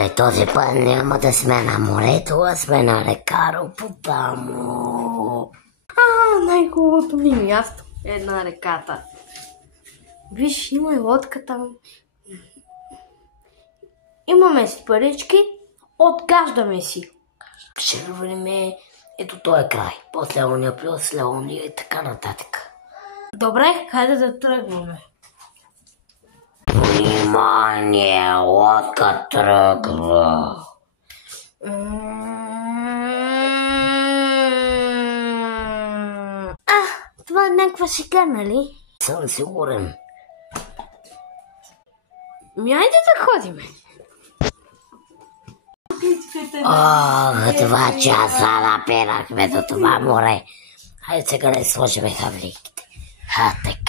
Леле, този път няма да сме на морето, а сме на река Ропотамо. Най-хубавото ми място е на реката. Виж, има и лодка там. Имаме си парички, откаждаме си. Ще върнем ето този край. После ония плюс, Леония и така нататък. Добре, хайде да тръгваме. Внимание, лодка тръгва. Това е някаква шега, нали? Съм сигурен. Айде да ходиме. 2 часа напирахме до това море. Хайде сега да сложим хавликите. Така.